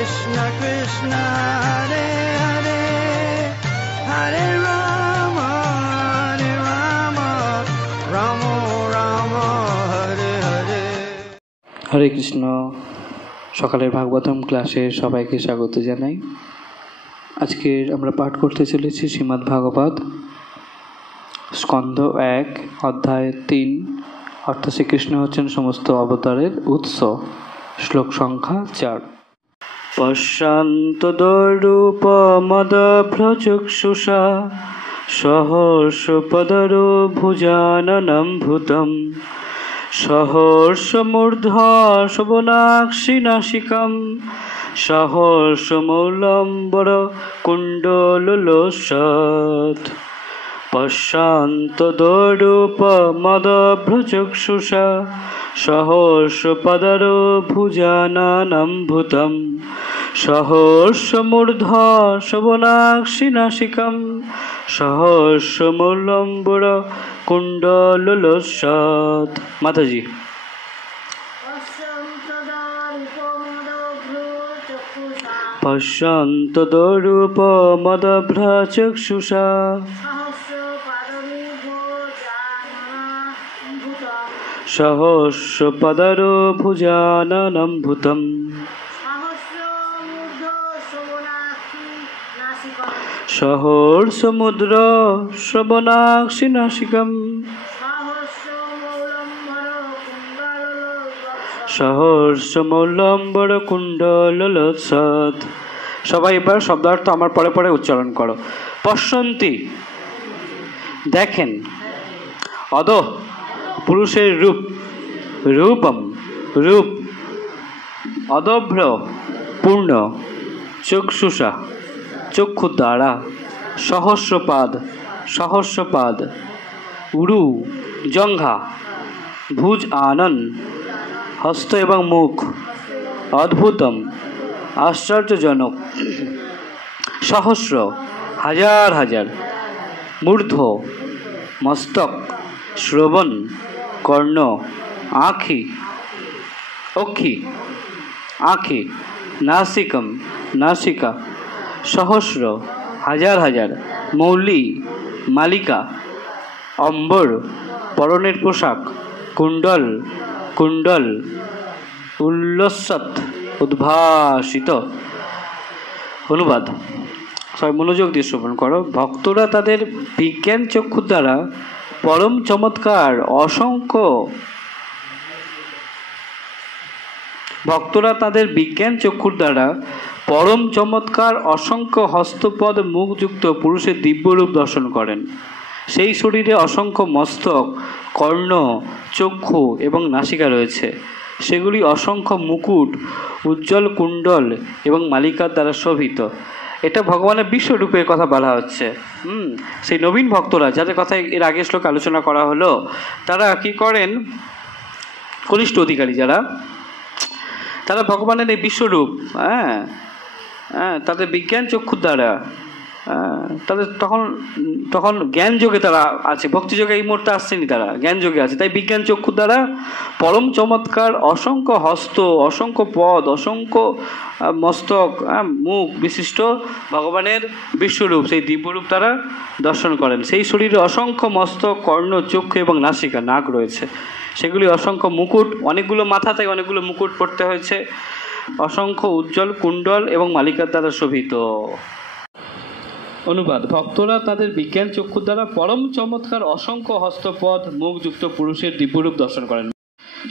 Krishna Krishna Hare Hare Hare Rama Rama Rama Hare Hare। হরে কৃষ্ণ। সকালের ভাগবতম ক্লাসে সবাইকে স্বাগত জানাই। আজকে আমরা পাঠ করতে চলেছি শ্রীমদ্ ভাগবত স্কন্ধ 1 অধ্যায় 3, অর্থাৎ শ্রীকৃষ্ণ হচ্ছেন সমস্ত অবতারের উৎস। শ্লোক সংখ্যা 4। পশ্যন্ত দরূপমদভ্রচক্ষুষা সহস্রপদরো ভুজাননম্ভুতম সহস্রমূর্ধশোভনাক্ষি নাসিকম সহস্রমৌলম্বর কুণ্ডলোলসৎ। পশ্যন্তদরূপমদভ্রচক্ষুষা সহস্রপদরো ভুজাননম্ভুতম সহস্রমূর্ধশোভনাক্ষি নাসিকম সহস্রমৌলম্বর কুণ্ডলোলসৎ। মাতাজি। পশ্যন্তদরূপমদভ্রচক্ষুষা সহস্রপদরো ভুজাননম্ভুতম সহস্রমুদ্র শ্রবণাক্ষি নাসিকম সহস্রমৌলম্বর কুণ্ডলোলসৎ। সবাই এবার শব্দার্থ আমার পরে পরে উচ্চারণ করো। পশ্যন্তি দেখেন, অদ পুরুষের রূপ, রূপম রূপ, অদভ্র পূর্ণ, চক্ষুষা চক্ষু দ্বারা, সহস্রপাদ সহস্রপাদ, উরু জঙ্ঘা, ভুজ আনন হস্ত এবং মুখ, অদ্ভুতম আশ্চর্যজনক, সহস্র হাজার হাজার, মূর্ধ মস্তক, শ্রবণ কর্ণ, আঁখি অক্ষি আঁখি, নাসিকম নাসিকা, সহস্র হাজার হাজার, মৌলি মালিকা, অম্বর পরনের পোশাক, কুণ্ডল কুণ্ডল, উল্লসৎ উদ্ভাসিত। অনুবাদ, সবাই মনোযোগ দিয়ে শ্রবণ করো। ভক্তরা তাদের বিজ্ঞান চক্ষু দ্বারা পরম চমৎকার অসংখ্য ভক্তরা তাদের বিজ্ঞান চক্ষুর দ্বারা পরম চমৎকার অসংখ্য হস্তপদ মুখযুক্ত পুরুষের দিব্যরূপ দর্শন করেন। সেই শরীরে অসংখ্য মস্তক, কর্ণ, চক্ষু এবং নাসিকা রয়েছে। সেগুলি অসংখ্য মুকুট, উজ্জ্বল কুণ্ডল এবং মালিকার দ্বারা শোভিত। এটা ভগবানের বিশ্বরূপের কথা বলা হচ্ছে। সেই নবীন ভক্তরা যাদের কথা এর আগে শ্লোকে আলোচনা করা হলো, তারা কি করেন? কনিষ্ঠ অধিকারী যারা, তারা ভগবানের এই বিশ্বরূপ তাদের বিজ্ঞান চক্ষুর দ্বারা তাদের তখন জ্ঞান যোগে তারা আছে, ভক্তি যোগে এই মুহূর্তে আসছেনি, তারা জ্ঞান যোগে আছে। তাই বিজ্ঞান চক্ষু দ্বারা পরম চমৎকার অসংখ্য হস্ত, অসংখ্য পদ, অসংখ্য মস্তক, মুখ বিশিষ্ট ভগবানের বিশ্বরূপ, সেই দিব্যরূপ তারা দর্শন করেন। সেই শরীরে অসংখ্য মস্তক, কর্ণ, চক্ষু এবং নাসিকা নাক রয়েছে। সেগুলি অসংখ্য মুকুট, অনেকগুলো মাথা, তাই অনেকগুলো মুকুট পড়তে হয়েছে। অসংখ্য উজ্জ্বল কুণ্ডল এবং মালিকার দ্বারা শোভিত। অনুবাদ, ভক্তরা তাদের বিজ্ঞান চক্ষু দ্বারা পরম চমৎকার অসংখ্য হস্তপদ মুখযুক্ত পুরুষের দিব্যরূপ দর্শন করেন।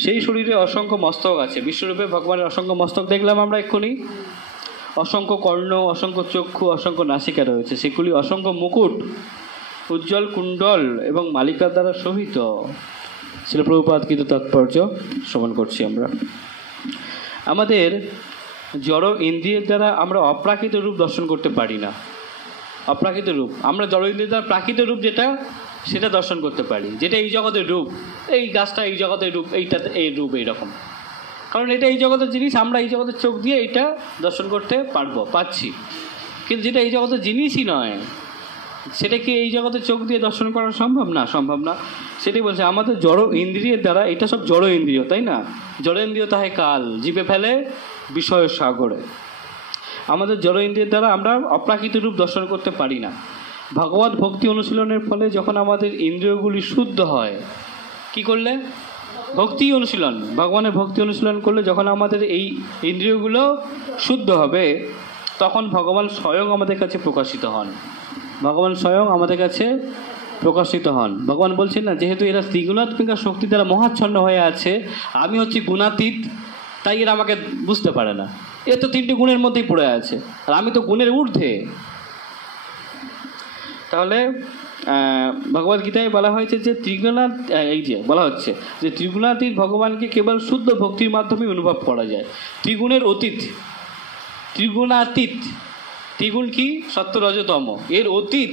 সেই শরীরে অসংখ্য মস্তক আছে। বিশ্বরূপে ভগবানের অসংখ্য মস্তক দেখলাম আমরা এক্ষুনি। অসংখ্য কর্ণ, অসংখ্য চক্ষু, অসংখ্য নাসিকা রয়েছে। সেগুলি অসংখ্য মুকুট, উজ্জ্বল কুণ্ডল এবং মালিকার দ্বারা শোভিত। শিল প্রভুপাদ কিন্তু তাৎপর্য শ্রবণ করছি আমরা। আমাদের জড় ইন্দ্রিয়ের দ্বারা আমরা অপ্রাকৃত রূপ দর্শন করতে পারি না। অপ্রাকৃত রূপ আমরা জড় ইন্দ্রিয়ের দ্বারা প্রাকৃত রূপ যেটা, সেটা দর্শন করতে পারি। যেটা এই জগতের রূপ, এই গাছটা এই জগতের রূপ, এইটাতে এই রূপ এইরকম, কারণ এটা এই জগতের জিনিস। আমরা এই জগতের চোখ দিয়ে এটা দর্শন করতে পাচ্ছি। কিন্তু যেটা এই জগতের জিনিসই নয়, সেটা কি এই জগতের চোখ দিয়ে দর্শন করা সম্ভব না? সম্ভব না। সেটাই বলছে, আমাদের জড় ইন্দ্রিয়ের দ্বারা, এটা সব জড় ইন্দ্রিয়, তাই না? জড় ইন্দ্রিয় তাহে কাল, জিভে ফেলে বিষয় সাগরে। আমাদের জড় ইন্দ্রিয়ের দ্বারা আমরা অপ্রাকৃত রূপ দর্শন করতে পারি না। ভগবত ভক্তি অনুশীলনের ফলে যখন আমাদের ইন্দ্রিয়গুলি শুদ্ধ হয়, কি করলে? ভক্তি অনুশীলন, ভগবানের ভক্তি অনুশীলন করলে যখন আমাদের এই ইন্দ্রিয়গুলো শুদ্ধ হবে, তখন ভগবান স্বয়ং আমাদের কাছে প্রকাশিত হন। ভগবান স্বয়ং আমাদের কাছে প্রকাশিত হন। ভগবান বলছেন না, যেহেতু এরা ত্রিগুণাত্মিকা শক্তি দ্বারা মহাচ্ছন্ন হয়ে আছে, আমি হচ্ছি গুণাতীত, তাই এরা আমাকে বুঝতে পারে না। এ তো 3টে গুণের মধ্যেই পড়ে আছে, আর আমি তো গুণের ঊর্ধ্বে। তাহলে ভগবদ্গীতায় বলা হয়েছে যে বলা হচ্ছে যে ত্রিগুণাতীত ভগবানকে কেবল শুদ্ধ ভক্তির মাধ্যমে অনুভব করা যায়। ত্রিগুণের অতীত, ত্রিগুণাতীত, ত্রিগুণ কি? সত্য রজতম, এর অতীত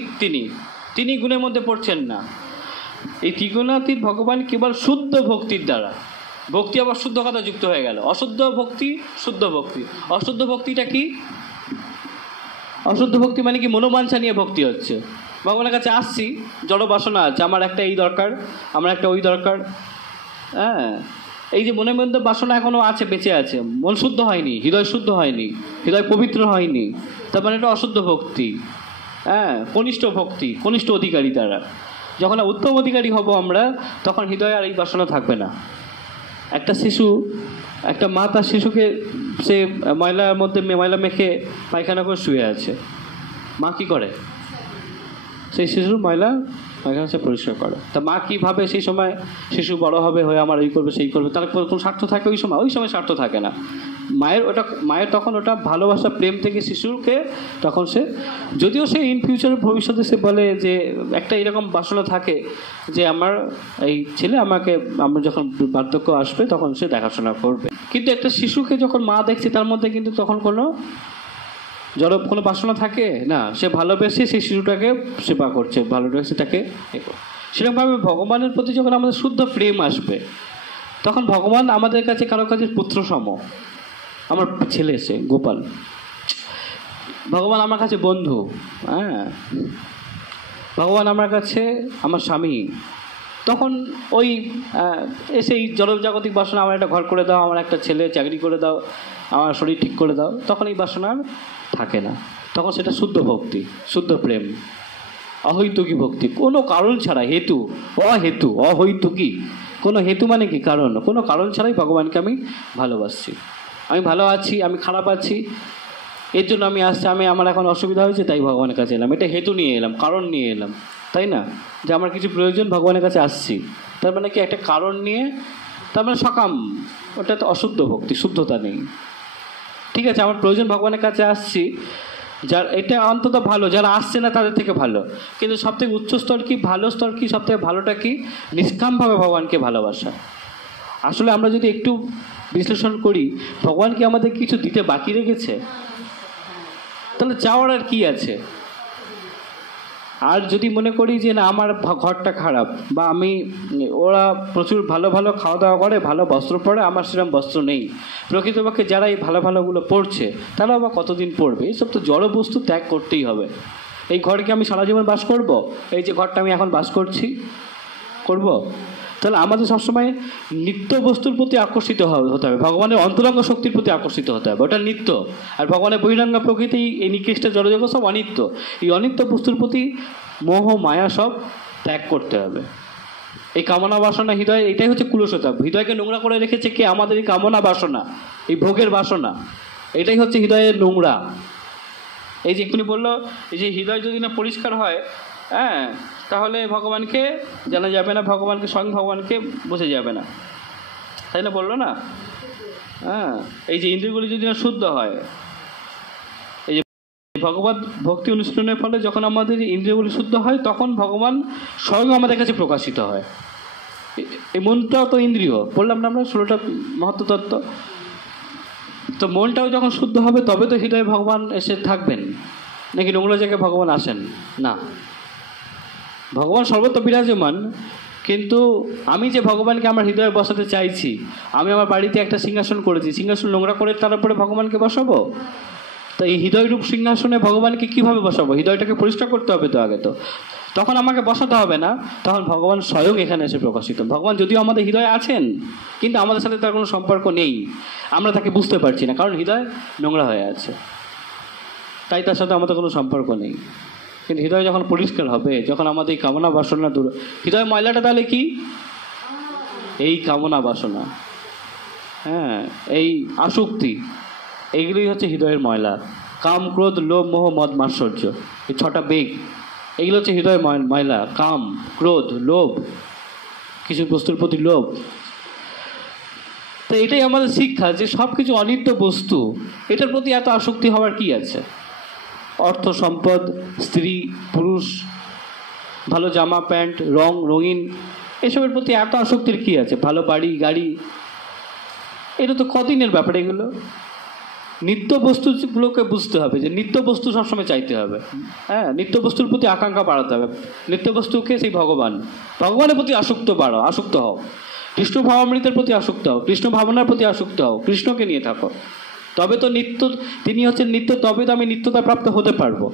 তিনি গুণের মধ্যে পড়ছেন না। এই ত্রিগুণাতীত ভগবান কেবল শুদ্ধ ভক্তির দ্বারা, ভক্তি আবার শুদ্ধ কথা যুক্ত হয়ে গেল, অশুদ্ধ ভক্তি, শুদ্ধ ভক্তি। অশুদ্ধ ভক্তিটা কি? অশুদ্ধ ভক্তি মানে কি? মনোবাঞ্ছা নিয়ে ভক্তি হচ্ছে। ভগবানের কাছে আসছি, জড় বাসনা আছে, আমার একটা এই দরকার, আমার একটা ওই দরকার। হ্যাঁ, এই যে মনের মধ্যে বাসনা এখনও আছে, বেঁচে আছে, মন শুদ্ধ হয়নি, হৃদয় শুদ্ধ হয়নি, হৃদয় পবিত্র হয়নি, তার মানে এটা অশুদ্ধ ভক্তি। হ্যাঁ, কনিষ্ঠ ভক্তি, কনিষ্ঠ অধিকারী দ্বারা। যখন উত্তম অধিকারী হব আমরা, তখন হৃদয়ে আর এই বাসনা থাকবে না। একটা শিশু, একটা মা তার শিশুকে সে ময়লার মধ্যে ময়লা মেখে পায়খানা করে শুয়ে আছে, মা কী করে? সেই শিশুর ময়লা পায়খানা সে পরিষ্কার করে। তা মা কীভাবে সেই সময় শিশু বড় হবে, হয়ে আমার এই করবে সেই করবে, তার কোনো স্বার্থ থাকে ওই সময় স্বার্থ থাকে না। মায়ের তখন ওটা ভালোবাসা, প্রেম থেকে শিশুকে তখন সে, যদিও সে ইন ফিউচারে ভবিষ্যতে সে বলে যে একটা এরকম বাসনা থাকে যে আমার এই ছেলে আমার যখন বার্ধক্য আসবে তখন সে দেখাশোনা করবে, কিন্তু একটা শিশুকে যখন মা দেখছে তার মধ্যে কিন্তু তখন কোনো বাসনা থাকে না। সে ভালোবেসে সেই শিশুটাকে সেবা করছে, ভালোবেসে তাকে। সেরকমভাবে ভগবানের প্রতি যখন আমাদের শুদ্ধ প্রেম আসবে, তখন ভগবান আমাদের কাছে কারো কাছে পুত্র সম। আমার ছেলে এসে গোপাল, ভগবান আমার কাছে বন্ধু। হ্যাঁ, ভগবান আমার কাছে আমার স্বামী। তখন ওই এসেই জড়জাগতিক বাসনা, আমার একটা ঘর করে দাও, আমার একটা ছেলে চাকরি করে দাও, আমার শরীর ঠিক করে দাও, তখন এই বাসনা থাকে না। তখন সেটা শুদ্ধ ভক্তি, শুদ্ধ প্রেম, অহৈতুকী ভক্তি, কোনো কারণ ছাড়া, হেতু অহেতু, অহৈতুকী, কোনো হেতু মানে কি? কারণ। কোনো কারণ ছাড়াই ভগবানকে আমি ভালোবাসছি। আমি ভালো আছি, আমি খারাপ আছি, এর জন্য আমি আসছি, আমার এখন অসুবিধা হয়েছে তাই ভগবানের কাছে এলাম, এটা হেতু নিয়ে এলাম, কারণ নিয়ে এলাম, তাই না? যে আমার কিছু প্রয়োজন, ভগবানের কাছে আসছি, তার মানে কি? একটা কারণ নিয়ে, তার মানে সকাম, ওটা তো অশুদ্ধ ভক্তি, শুদ্ধতা নেই। ঠিক আছে, আমার প্রয়োজন, ভগবানের কাছে আসছি, যার এটা অন্তত ভালো, যারা আসছে না তাদের থেকে ভালো। কিন্তু সবথেকে উচ্চ স্তর কি, ভালো স্তর কি, সবথেকে ভালোটা কি? নিষ্কামভাবে ভগবানকে ভালোবাসা। আসলে আমরা যদি একটু বিশ্লেষণ করি, ভগবান কি আমাদের কিছু দিতে বাকি রেখেছে? তাহলে চাওয়ার আর কি আছে? আর যদি মনে করি যে না, আমার ঘরটা খারাপ, বা ওরা প্রচুর ভালো ভালো খাওয়া দাওয়া করে, ভালো বস্ত্র পরে, আমার সেরকম বস্ত্র নেই, প্রকৃতপক্ষে যারা এই ভালো ভালোগুলো পড়ছে তারাও বা কতদিন পড়বে? এইসব তো জড় বস্তু ত্যাগ করতেই হবে। এই ঘরকে আমি সারা জীবন বাস করব? এই যে ঘরটা আমি এখন বাস করছি, করব? তাহলে আমাদের সবসময় নিত্য বস্তুর প্রতি আকর্ষিত হতে হবে, ভগবানের অন্তরঙ্গ শক্তির প্রতি আকর্ষিত হতে হবে, ওটা নিত্য। আর ভগবানের বহিরঙ্গ প্রকৃতি, এই নিকৃষ্ট জড়জগৎ সব অনিত্য। এই অনিত্য বস্তুর প্রতি মোহ মায়া সব ত্যাগ করতে হবে। এই কামনা বাসনা হৃদয়, এটাই হচ্ছে কুলসতা। হৃদয়কে নোংরা করে রেখেছে কে? আমাদের এই কামনা বাসনা, এই ভোগের বাসনা, এটাই হচ্ছে হৃদয়ের নোংরা। এই যে এক্ষুনি বললো, এই যে হৃদয় যদি না পরিষ্কার হয়, হ্যাঁ, তাহলে ভগবানকে জানা যাবে না, ভগবানকে, স্বয়ং ভগবানকে বোঝা যাবে না, তাই না? বললো না? হ্যাঁ, এই যে ইন্দ্রিয়গুলি যদি না শুদ্ধ হয়, এই যে ভগবত ভক্তি অনুশীলনের ফলে যখন আমাদের ইন্দ্রিয়গুলি শুদ্ধ হয়, তখন ভগবান স্বয়ং আমাদের কাছে প্রকাশিত হয়। এই মনটাও তো ইন্দ্রিয়, বললাম না আমরা 16টা মহত্ব তত্ত্ব। তো মনটাও যখন শুদ্ধ হবে তবে তো হৃদয়ে ভগবান এসে থাকবেন, নাকি নোংরা জায়গায় ভগবান আসেন না? ভগবান সর্বত্র বিরাজমান, কিন্তু আমি যে ভগবানকে আমার হৃদয়ে বসাতে চাইছি, আমি আমার বাড়িতে একটা সিংহাসন করেছি, সিংহাসন নোংরা করে তার উপরে ভগবানকে বসাবো? তো এই হৃদয়রূপ সিংহাসনে ভগবানকে কীভাবে বসাবো? হৃদয়টাকে পরিষ্কার করতে হবে তো আগে। তো তখন আমাকে বসাতে হবে না, তখন ভগবান স্বয়ং এখানে এসে প্রকাশিত। ভগবান যদিও আমাদের হৃদয়ে আছেন, কিন্তু আমাদের সাথে তার কোনো সম্পর্ক নেই, আমরা তাকে বুঝতে পারছি না, কারণ হৃদয় নোংরা হয়ে আছে। তাই তার সাথে আমাদের কোনো সম্পর্ক নেই। কিন্তু হৃদয় যখন পরিষ্কার হবে, যখন আমাদের এই কামনা বাসনা দূর, হৃদয় ময়লাটা তাহলে কি? এই কামনা বাসনা, হ্যাঁ, এই আসক্তি, এইগুলোই হচ্ছে হৃদয়ের ময়লা। কাম, ক্রোধ, লোভ, মোহ, মদ, মাৎসর্য, এই 6টা বেগ, এইগুলো হচ্ছে হৃদয়ের ময়লা। কাম, ক্রোধ, লোভ, কিছু বস্তুর প্রতি লোভ। তো এটাই আমাদের শিক্ষা যে সব কিছু অনিত্য বস্তু, এটার প্রতি এত আসক্তি হওয়ার কি আছে? অর্থ, সম্পদ, স্ত্রী, পুরুষ, ভালো জামা প্যান্ট, রঙিন, এসবের প্রতি এত আসক্তির কি আছে? ভালো বাড়ি গাড়ি, এটা তো কদিনের ব্যাপার। এগুলো নিত্য বস্তুগুলোকে বুঝতে হবে যে নিত্য বস্তু সবসময় চাইতে হবে। হ্যাঁ, নিত্য বস্তুর প্রতি আকাঙ্ক্ষা বাড়াতে হবে। নিত্য বস্তুকে সেই ভগবানের প্রতি আসক্ত হও। কৃষ্ণ ভাবামৃতের প্রতি আসক্ত হও, কৃষ্ণ ভাবনার প্রতি আসক্ত হও, কৃষ্ণকে নিয়ে থাকো। তবে তো তিনি হচ্ছেন নিত্য, তবে তো আমি নিত্যতা প্রাপ্ত হতে পারবো,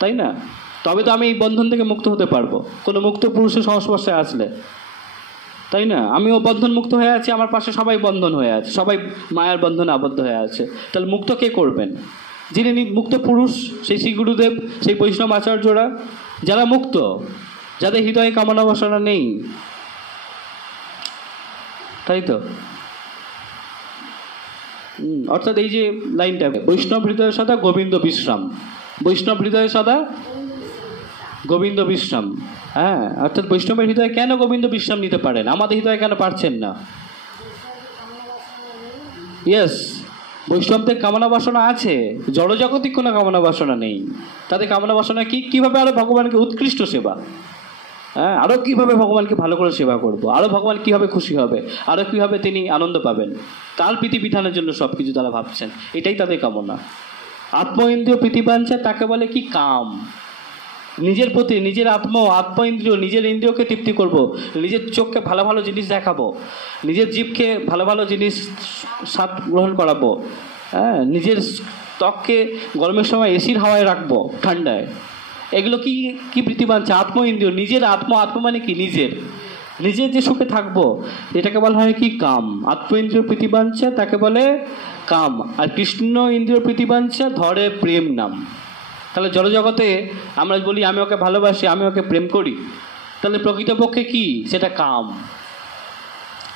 তাই না? তবে তো আমি এই বন্ধন থেকে মুক্ত হতে পারবো কোনো মুক্ত পুরুষের সংস্পর্শে আসলে, তাই না? আমিও বন্ধন মুক্ত হয়ে আছি, আমার পাশে সবাই বন্ধন হয়ে আছে, সবাই মায়ার বন্ধনে আবদ্ধ হয়ে আছে। তাহলে মুক্ত কে করবেন? যিনি মুক্ত পুরুষ, সেই শ্রী গুরুদেব, সেই বৈষ্ণব আচার্যরা, যারা মুক্ত, যাদের হৃদয়ে কামনা বাসনা নেই, তাই তো। অর্থাৎ এই যে লাইনটা, বৈষ্ণব হৃদয় সদা গোবিন্দ বিশ্রাম, বৈষ্ণব হৃদয় সদা গোবিন্দ বিশ্রাম। হ্যাঁ, অর্থাৎ বৈষ্ণবের হৃদয়ে কেন গোবিন্দ বিশ্রাম নিতে পারেন, আমাদের হৃদয়ে কেন পারছেন না? ইয়েস, বৈষ্ণবদের কামনা বাসনা আছে, জড়জাগতিক কোনো কামনা বাসনা নেই। তাদের কামনা বাসনা কি? কীভাবে আরও ভগবানকে উৎকৃষ্ট সেবা, হ্যাঁ, আরও কীভাবে ভগবানকে ভালো করে সেবা করব, আরও ভগবান কীভাবে খুশি হবে, আরও কীভাবে তিনি আনন্দ পাবেন, তার প্রীতিবিধানের জন্য সব কিছু তারা ভাবছেন। এটাই তাদের কামনা। আত্ম ইন্দ্রিয় প্রীতিবাঞ্ছা, তাকে বলে কি? কাম। নিজের প্রতি, নিজের আত্ম ইন্দ্রিয়, নিজের ইন্দ্রিয়কে তৃপ্তি করব, নিজের চোখকে ভালো ভালো জিনিস দেখাবো, নিজের জীবকে ভালো ভালো জিনিস স্বাদ গ্রহণ করাবো, হ্যাঁ, নিজের ত্বককে গরমের সময় এসির হাওয়ায় রাখবো, ঠান্ডায়। এগুলো কি কি প্রীতিবাঞ্ছা? আত্ম ইন্দ্রিয়, নিজের আত্ম মানে কি? নিজের যে সুখে থাকবো, এটাকে বলা হয় কি? কাম। আত্ম ইন্দ্রিয় প্রীতিবাঞ্ছা তাকে বলে কাম। আর কৃষ্ণ ইন্দ্রিয় প্রীতিবাঞ্ছা ধরে প্রেম নাম। তাহলে জড়জগতে আমরা বলি আমি ওকে ভালোবাসি, আমি ওকে প্রেম করি, তাহলে প্রকৃতপক্ষে কি? সেটা কাম।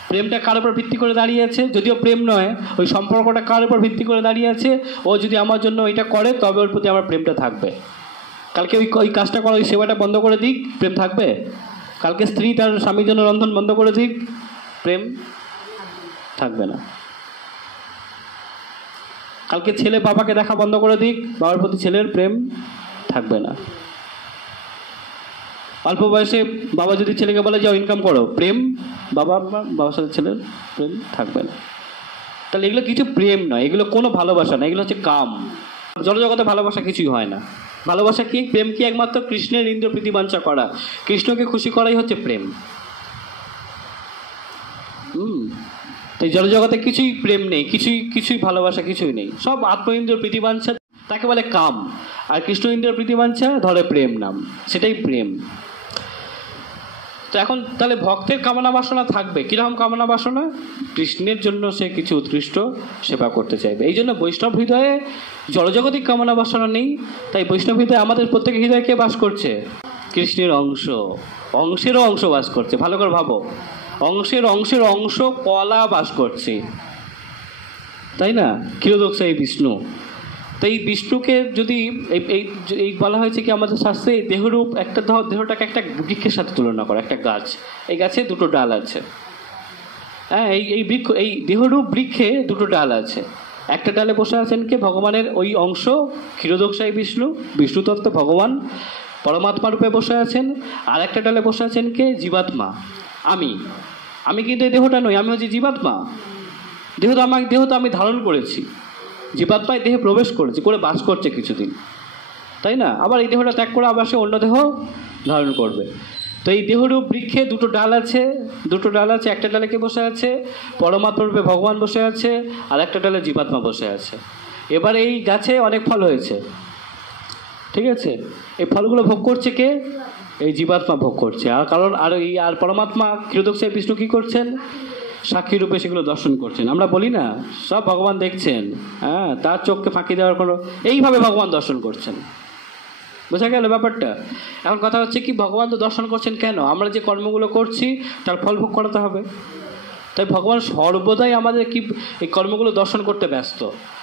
প্রেমটা কার উপর ভিত্তি করে দাঁড়িয়ে আছে? যদিও প্রেম নয়, ওই সম্পর্কটা কার উপর ভিত্তি করে দাঁড়িয়ে আছে? ও যদি আমার জন্য এটা করে, তবে ওর প্রতি আমার প্রেমটা থাকবে। কালকে ওই কাজটা করা, ওই সেবাটা বন্ধ করে দিক, প্রেম থাকবে? কালকে স্ত্রী তার স্বামীর জন্য রন্ধন বন্ধ করে দিক, প্রেম থাকবে না। কালকে ছেলে বাবাকে দেখা বন্ধ করে দিক, বাবার প্রতি ছেলের প্রেম থাকবে না। অল্প বয়সে বাবা যদি ছেলেকে বলে যাও ইনকাম করো, প্রেম বাবার সাথে ছেলের প্রেম থাকবে না। তাহলে এগুলো কিছু প্রেম নয়, এগুলো কোনো ভালোবাসা না, এগুলো হচ্ছে কাম। জড়জগতে ভালোবাসা কিছুই হয় না। ভালোবাসা কি? প্রেম কি? একমাত্র কৃষ্ণের ইন্দ্রিয় প্রীতিবাঞ্ছা করা, কৃষ্ণকে খুশি করাই হচ্ছে প্রেম। তাই জড়জগতে কিছুই প্রেম নেই, কিছুই ভালোবাসা কিছুই নেই, সব আত্ম ইন্দ্রিয় প্রীতিবাঞ্ছা, তাকে বলে কাম। আর কৃষ্ণ ইন্দ্রিয় প্রীতিবাঞ্ছা ধরে প্রেম নাম, সেটাই প্রেম। তো এখন তাহলে ভক্তের কামনা বাসনা থাকবে কিরকম কামনা বাসনা? কৃষ্ণের জন্য সে কিছু উৎকৃষ্ট সেবা করতে চাইবে। এই জন্য বৈষ্ণব হৃদয়ে জড়জগতিক কামনা বাসনা নেই। তাই বৈষ্ণব হৃদয়ে আমাদের প্রত্যেক হৃদয়ে কে বাস করছে? কৃষ্ণের অংশেরও অংশ বাস করছে। ভালো করে ভাবো, অংশের অংশ কলা বাস করছে, তাই না? ক্ষীরোদক এই বিষ্ণু। তো এই বিষ্ণুকে যদি এই বলা হয়েছে কি আমাদের শাস্ত্রে, দেহরূপ একটা দেহটাকে একটা বৃক্ষের সাথে তুলনা করে, একটা গাছ। এই গাছে দুটো ডাল আছে, হ্যাঁ, এই দেহরূপ বৃক্ষে দুটো ডাল আছে। একটা ডালে বসে আছেন কে? ভগবানের ওই অংশ ক্ষীরোদক বিষ্ণু তত্ত্ব ভগবান পরমাত্মা রূপে বসে আছেন। আর একটা ডালে বসে আছেন কে? জীবাত্মা। আমি কিন্তু এই দেহটা নই, আমি হচ্ছি জীবাত্মা। দেহ তো আমি ধারণ করেছি, জীবাত্মায় দেহে প্রবেশ করেছে, করে বাস করছে কিছুদিন, তাই না? আবার এই দেহটা ত্যাগ করে আবার সে অন্য দেহ ধারণ করবে। তো এই দেহরূপ বৃক্ষে দুটো ডাল আছে। একটা ডালে কে বসে আছে? পরমাত্মা রূপে ভগবান বসে আছে, আর একটা ডালে জীবাত্মা বসে আছে। এবার এই গাছে অনেক ফল হয়েছে, ঠিক আছে? এই ফলগুলো ভোগ করছে কে? এই জীবাত্মা ভোগ করছে। আর কারণ আর পরমাত্মা ক্ষীরোদক বিষ্ণু কী করছেন? সাক্ষী রূপে সেগুলো দর্শন করছেন। আমরা বলি না সব ভগবান দেখছেন, হ্যাঁ, তার চোখকে ফাঁকি দেওয়ার কোনো, এইভাবে ভগবান দর্শন করছেন। বোঝা গেল ব্যাপারটা? এখন কথা হচ্ছে কি, ভগবান তো দর্শন করছেন কেন? আমরা যে কর্মগুলো করছি তার ফল ভোগ করাতে হবে। তাই ভগবান সর্বদাই আমাদের কি এই কর্মগুলো দর্শন করতে ব্যস্ত,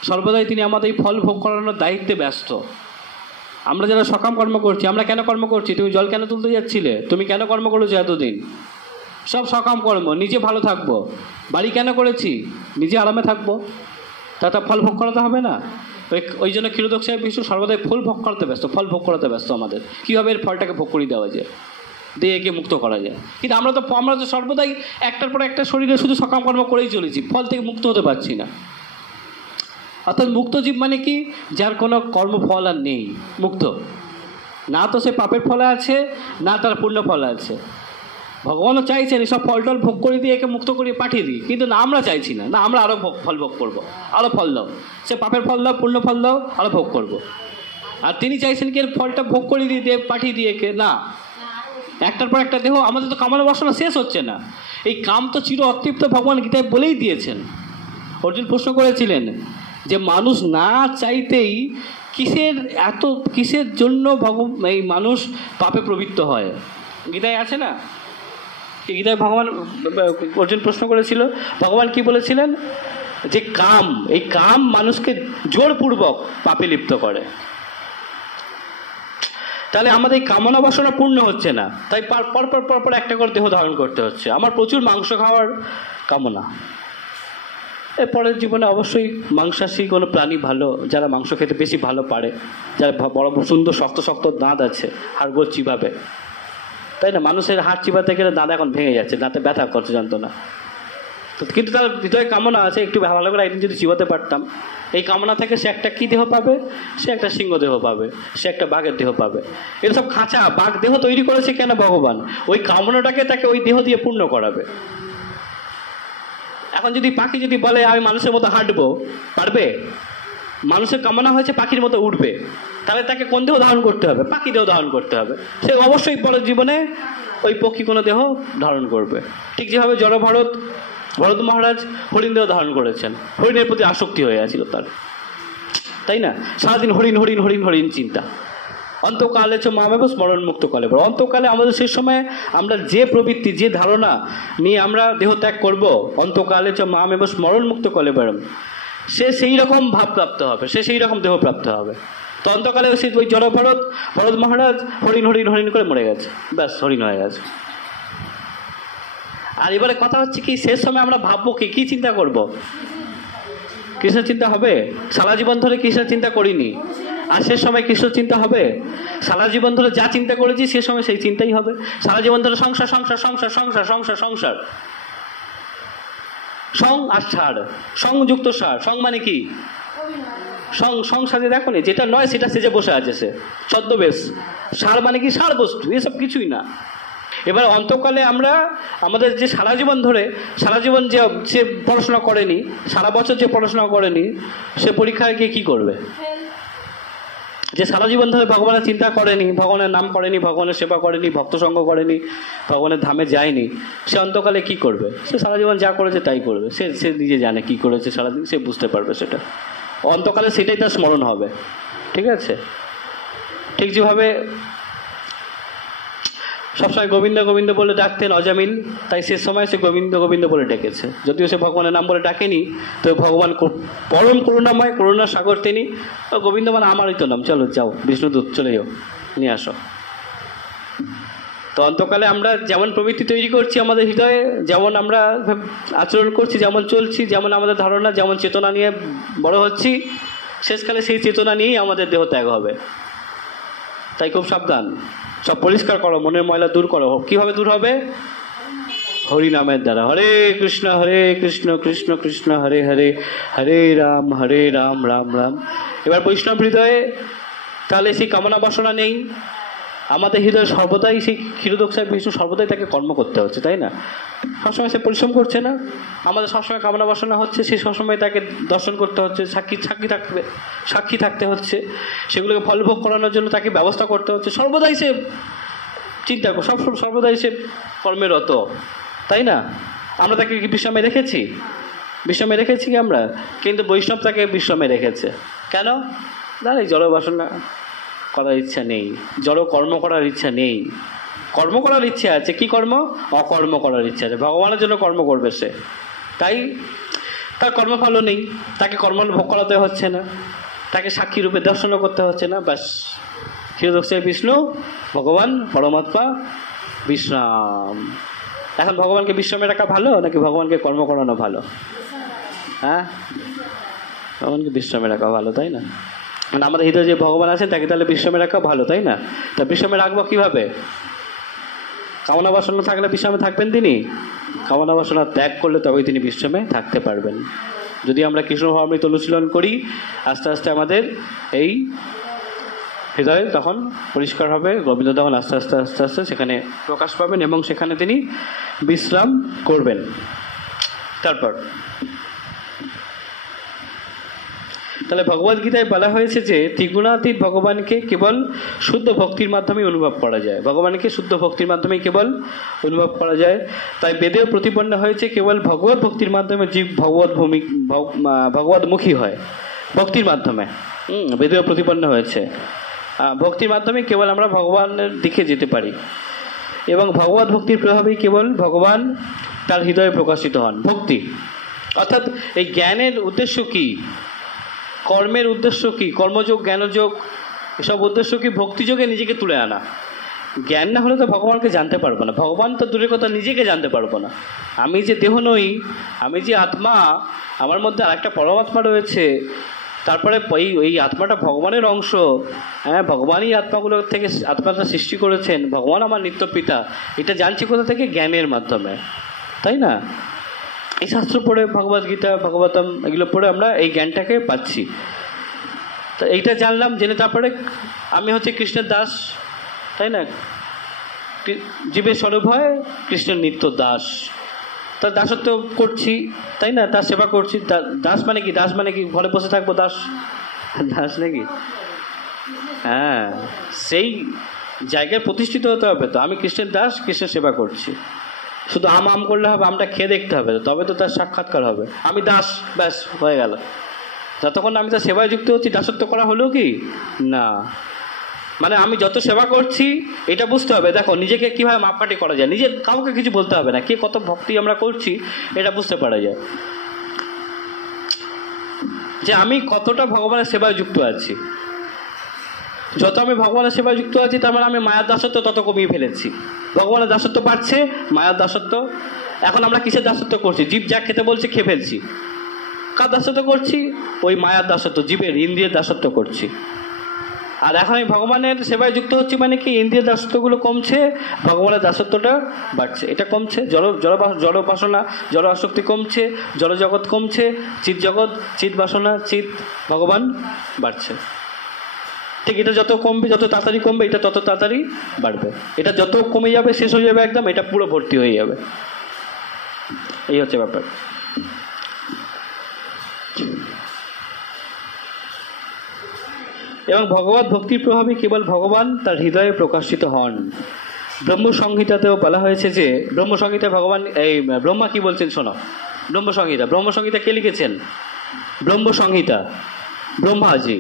সর্বদাই তিনি আমাদের এই ফল ভোগ করানোর দায়িত্বে ব্যস্ত। আমরা যারা সকাম কর্ম করছি, আমরা কেন কর্ম করছি? তুমি জল কেন তুলতে যাচ্ছিলে? তুমি কেন কর্ম করেছো এতদিন? সব সকাম কর্ম, নিজে ভালো থাকবো। বাড়ি কেন করেছি? নিজে আরামে থাকবো। তা ফল ভোগ করাতে হবে না? ওই জন্য ক্ষীরোদক সাহেব বিষ্ণু সর্বদাই ফল ভোগ করাতে ব্যস্ত, ফল ভোগ করাতে ব্যস্ত। আমাদের কীভাবে এর ফলটাকে ভোগ করে দেওয়া যায়, দিয়ে একে মুক্ত করা যায়। কিন্তু আমরা তো সর্বদাই একটার পর একটা শরীরে শুধু সকাম কর্ম করেই চলেছি, ফল থেকে মুক্ত হতে পারছি না। অর্থাৎ মুক্ত জীব মানে কি? যার কোনো কর্মফল আর নেই, মুক্ত। না তো সে পাপের ফলে আছে, না তার পুণ্য ফলে আছে। ভগবানও চাইছেন এসব ফল টল ভোগ করে দিয়ে একে মুক্ত করে পাঠিয়ে দিই, কিন্তু না, আমরা চাইছি না। না, আমরা আরও ফল ভোগ করবো, আরও ফল দাও, সে পাপের ফল দাও, পুণ্য ফল দাও, আরও ভোগ করবো। আর তিনি চাইছেন কি এর ফলটা ভোগ করে দিয়ে পাঠিয়ে দিয়ে একে না, একটার পর একটা দেহ। আমাদের তো কামনা বাসনা শেষ হচ্ছে না। এই কাম তো চির অতৃপ্ত, ভগবান গীতায় বলেই দিয়েছেন। অর্জুন প্রশ্ন করেছিলেন যে মানুষ না চাইতেই কিসের জন্য এই মানুষ পাপে প্রবৃত্ত হয়? গীতায় আছে না? গীতায় ভগবান, অর্জুন প্রশ্ন করেছিল, ভগবান কি বলেছিলেন? যে এই কাম মানুষকে জোরপূর্বক পাপে লিপ্ত করে। তাহলে আমাদের এই কামনা বাসনা পূর্ণ হচ্ছে না, তাই পরপর একটা করে দেহ ধারণ করতে হচ্ছে। আমার প্রচুর মাংস খাওয়ার কামনা, এর পরের জীবনে অবশ্যই মাংসাশী কোনো প্রাণী ভালো, যারা মাংস খেতে বেশি ভালো পারে, যারা বড় সুন্দর শক্ত দাঁত আছে, হাড়গোড় চিবাবে, তাই না? মানুষের হাড় চিবাতে গেলে দাঁত এখন ভেঙে যাচ্ছে, দাঁতে ব্যথা করছে, যন্ত্রণা। কিন্তু তার হৃদয়ে কামনা আছে, একটু ভালো করে একদিন যদি চিবাতে পারতাম। এই কামনা থেকে সে একটা কী দেহ পাবে? সে একটা সিংহ দেহ পাবে, সে একটা বাঘের দেহ পাবে। এর সব খাঁচা বাঘ দেহ তৈরি করেছে কেন ভগবান? ওই কামনাটাকে তাকে ওই দেহ দিয়ে পূর্ণ করাবে। এখন যদি পাখি যদি বলে আমি মানুষের মতো হাঁটবো, পারবে? মানুষের কামনা হয়েছে পাখির মতো উঠবে, তাহলে তাকে কোন দেহ ধারণ করতে হবে? পাখি দেহ ধারণ করতে হবে। সে অবশ্যই পরের জীবনে ওই পক্ষী কোনো দেহ ধারণ করবে। ঠিক যেভাবে ভরত মহারাজ হরিণ দেহ ধারণ করেছেন, হরিণের প্রতি আসক্তি হয়ে আছিল তার, তাই না? সারাদিন হরিণ হরিণ হরিণ হরিণ চিন্তা। অন্তকালে মামেব স্মরণ মুক্ত কলে। অন্তকালে আমাদের সেই সময় আমরা যে প্রবৃত্তি, যে ধারণা নিয়ে আমরা দেহ ত্যাগ করবো, অন্তকালে মামেব স্মরণ মুক্ত কলে বেরম, সে সেই রকম ভাব প্রাপ্ত হবে, সে সেই রকম দেহ প্রাপ্ত হবে। তো অন্তকালে সে ওই ভরত মহারাজ হরিণ হরিণ হরিণ করে মরে গেছে, ব্যাস হরিণ হয়ে গেছে। আর এবারে কথা হচ্ছে কি, শেষ সময় আমরা ভাববো কি চিন্তা করব? কৃষ্ণের চিন্তা হবে? সারা জীবন ধরে কৃষ্ণের চিন্তা করিনি, আর শেষ সময় কৃষ্ণ চিন্তা হবে? সারা জীবন ধরে যা চিন্তা করেছি সে সময় সেই চিন্তাই হবে। সারা জীবন ধরে সংসার সংসার সংসার সংসার সংসার সংসার, সং আর ছাড়, সংযুক্ত সার। সং মানে কি? সংসারে দেখো নি, যেটা নয় সেটা সেজে বসে আছে সে, ছদ্মবেশ। সার মানে কি? সার বস্তু, এসব কিছুই না। এবার অন্তকালে আমরা আমাদের যে সারা জীবন যে পড়াশোনা করেনি, সারা বছর যে পড়াশোনা করেনি, সে পরীক্ষায় গিয়ে কি করবে? যে সারা জীবন ধরে ভগবানের চিন্তা করেনি, ভগবানের নাম করেনি, ভগবানের সেবা করেনি, ভক্ত সঙ্গ করেনি, ভগবানের ধামে যায়নি, সে অন্তকালে কি করবে? সে সারা জীবন যা করেছে তাই করবে। সে নিজে জানে কি করেছে সারাদিন, সে বুঝতে পারবে সেটা। অন্তকালে সেটাই তার স্মরণ হবে। ঠিক আছে? ঠিক যেভাবে সবসময় গোবিন্দ গোবিন্দ বলে ডাকতেন অজামিল, তাই শেষ সময় সে গোবিন্দ গোবিন্দ বলে ডেকেছে। যদিও সে ভগবানের নাম বলে ডাকেনি, তো ভগবান পরম করুণাময়, করুণার সাগর তিনি। গোবিন্দ মানে আমারই তো নাম, চলো যাও বিষ্ণুদূত, চলে যাও, নিয়ে আসো। তো অন্তকালে আমরা যেমন প্রবৃত্তি তৈরি করছি আমাদের হৃদয়ে, যেমন আমরা আচরণ করছি, যেমন চলছি, যেমন আমাদের ধারণা, যেমন চেতনা নিয়ে বড় হচ্ছি, শেষকালে সেই চেতনা নিয়েই আমাদের দেহ ত্যাগ হবে। তাই খুব সাবধান, সব পরিষ্কার করো, মনের ময়লা দূর করো। কিভাবে দূর হবে? হরি নামের দ্বারা। হরে কৃষ্ণ কৃষ্ণ কৃষ্ণ হরে হরে, হরে রাম রাম রাম। এবার বৈষ্ণব হৃদয়ে তাহলে সেই কামনা বাসনা নেই আমাদের হৃদয়ে, সর্বদাই সেই ক্ষীরোদক সাহেব বিষ্ণু সর্বদাই তাকে কর্ম করতে হচ্ছে, তাই না? সবসময় সে পরিশ্রম করছে না, আমাদের সবসময় কামনা বাসনা হচ্ছে, সে সবসময় তাকে দর্শন করতে হচ্ছে, সাক্ষী থাকতে হচ্ছে, সেগুলোকে ফলভোগ করানোর জন্য তাকে ব্যবস্থা করতে হচ্ছে। সর্বদাই সে চিন্তা সর্বদাই সে কর্মেরত, তাই না? আমরা তাকে কি বিশ্রামে রেখেছি? বিশ্রামে রেখেছি কি আমরা? কিন্তু বৈষ্ণব তাকে বিশ্রামে রেখেছে। কেন? তার এই জড় বাসনা করার ইচ্ছা নেই, জড় কর্ম করার ইচ্ছা নেই। কর্ম করার ইচ্ছা আছে, কি কর্ম? অকর্ম করার ইচ্ছা আছে, ভগবানের জন্য কর্ম করবে সে। তাই তার কর্মফলও নেই, তাকে কর্ম ভোগ করাতে হচ্ছে না, তাকে সাক্ষী রূপে দর্শনও করতে হচ্ছে না। ব্যাস, ক্ষীরোদক্ষে বিষ্ণু, ভগবান পরমাত্মা বিশ্রাম। এখন ভগবানকে বিশ্রামে রাখা ভালো নাকি ভগবানকে কর্ম করানো ভালো? হ্যাঁ, ভগবানকে বিশ্রামে রাখা ভালো, তাই না? মানে আমাদের হৃদয়ে যে ভগবান আছেন তাকে তাহলে বিশ্রামে রাখা ভালো, তাই না? তা বিশ্রামে রাখবো কিভাবে? কামনা বাসনা থাকলে বিশ্রামে থাকবেন তিনি? কামনা বাসনা ত্যাগ করলে তবেই তিনি বিশ্রামে থাকতে পারবেন। যদি আমরা কৃষ্ণ ভাবামৃত অনুশীলন করি, আস্তে আস্তে আমাদের এই হৃদয় তখন পরিষ্কার হবে, গোবিন্দ তখন আস্তে আস্তে আস্তে আস্তে সেখানে প্রকাশ পাবেন এবং সেখানে তিনি বিশ্রাম করবেন। তারপর তাহলে ভগবদ্গীতায় বলা হয়েছে যে ত্রিগুণাতীত ভগবানকে কেবল শুদ্ধ ভক্তির মাধ্যমে অনুভব করা যায়, ভগবানকে শুদ্ধ ভক্তির মাধ্যমে কেবল অনুভব করা যায়। তাই বেদেও প্রতিপন্ন হয়েছে কেবল ভগবত ভক্তির মাধ্যমে জীব ভগবতমুখী হয়, ভক্তির মাধ্যমে। বেদেও প্রতিপন্ন হয়েছে ভক্তির মাধ্যমে কেবল আমরা ভগবানের দিকে যেতে পারি এবং ভগবত ভক্তির প্রভাবেই কেবল ভগবান তার হৃদয়ে প্রকাশিত হন। ভক্তি অর্থাৎ এই জ্ঞানের উদ্দেশ্য কি, কর্মের উদ্দেশ্য কি, কর্মযোগ জ্ঞানযোগ এসব উদ্দেশ্য কি? ভক্তিযোগে নিজেকে তুলে আনা। জ্ঞান না হলে তো ভগবানকে জানতে পারবো না, ভগবান তো দূরের কথা নিজেকে জানতে পারবো না। আমি যে দেহ নই, আমি যে আত্মা, আমার মধ্যে আরেকটা পরমাত্মা রয়েছে, তারপরে এই আত্মাটা ভগবানের অংশ। হ্যাঁ, ভগবানই আত্মাগুলো থেকে আত্মাটা সৃষ্টি করেছেন, ভগবান আমার নিত্য পিতা, এটা জানছি কোথা থেকে? জ্ঞানের মাধ্যমে, তাই না? এই শাস্ত্র পড়ে, ভগবদ্গীতা, ভাগবতম এগুলো পড়ে আমরা এই জ্ঞানটাকে পাচ্ছি। তো এইটা জানলাম, জেনে তারপরে আমি হচ্ছে কৃষ্ণের দাস, তাই না? জীবের স্বরূপ হয় কৃষ্ণের নিত্য দাস, তার দাসত্ব করছি, তাই না? তার সেবা করছি। দাস মানে কি? দাস মানে কি ঘরে বসে থাকবো দাস? দাস নাকি? হ্যাঁ, সেই জায়গায় প্রতিষ্ঠিত হতে হবে। তো আমি কৃষ্ণের দাস, কৃষ্ণের সেবা করছি। শুধু আম করলে হবে? আমটা খেয়ে দেখতে হবে, তবে তো তার সাক্ষাৎকার হবে। আমি দাস, ব্যাস হয়ে গেল। যতক্ষণ আমি তার সেবায় যুক্ত হচ্ছি, দাসত্ব করা হলো কি না? মানে আমি যত সেবা করছি এটা বুঝতে হবে। দেখো, নিজেকে কীভাবে মাপকাঠি করা যায়, নিজের কাউকে কিছু বলতে হবে না, কে কত ভক্তি আমরা করছি এটা বুঝতে পারা যায়, যে আমি কতটা ভগবানের সেবায় যুক্ত আছি। যত আমি ভগবানের সেবায় যুক্ত আছি, তার মানে আমি মায়ার দাসত্ব তত কমিয়ে ফেলেছি। ভগবানের দাসত্ব বাড়ছে, মায়ার দাসত্ব। এখন আমরা কিসের দাসত্ব করছি? জীব যা খেতে বলছে খেয়ে ফেলছি। কার দাসত্ব করছি? ওই মায়ার দাসত্ব, জীবের ইন্দ্রিয়ের দাসত্ব করছি। আর এখন আমি ভগবানের সেবায় যুক্ত হচ্ছি মানে কি? ইন্দ্রিয়ের দাসত্বগুলো কমছে, ভগবানের দাসত্বটা বাড়ছে। এটা কমছে, জড় বাসনা, জড় আসক্তি কমছে, জড় জগৎ কমছে, চিৎ জগৎ, চিৎ বাসনা, চিৎ ভগবান বাড়ছে। ঠিক, এটা যত কমবে, যত তাড়াতাড়ি কমবে, এটা তত তাড়াতাড়ি বাড়বে। এটা যত কমে যাবে, শেষ হয়ে যাবে একদম, এটা পুরো ভর্তি হয়ে যাবে। এই হচ্ছে ব্যাপার। এবং ভগবত ভক্তির প্রভাবে কেবল ভগবান তার হৃদয়ে প্রকাশিত হন। ব্রহ্মসংহিতাতেও বলা হয়েছে যে, ব্রহ্মসংহিতা ভগবান এই ব্রহ্মা কি বলছেন শোনো। ব্রহ্মসংহিতা কে লিখেছেন? ব্রহ্মসংহিতা ব্রহ্মাজি।